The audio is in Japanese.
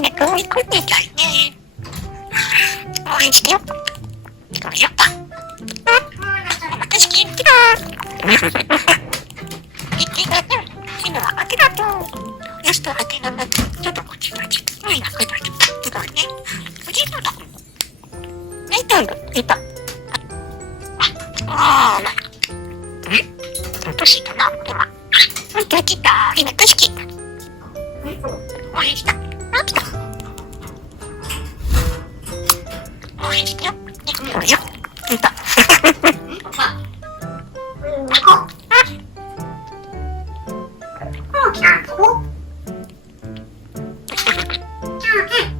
ね、こういうことみたいね。応援してよ。これやった。私聞いてた。言ってたね。昨日はありがとう。よしとあてがなく、ちょっとこっちこっち。はい、なくなって。すごいね。おじいちゃんだ。泣いたんだ。泣いた。ああ、年だな、今。本当は来た。今、年来た。応援した。あ、来た。応援してよ。ね、もうよ。来た。大きなとこ。じゃあね。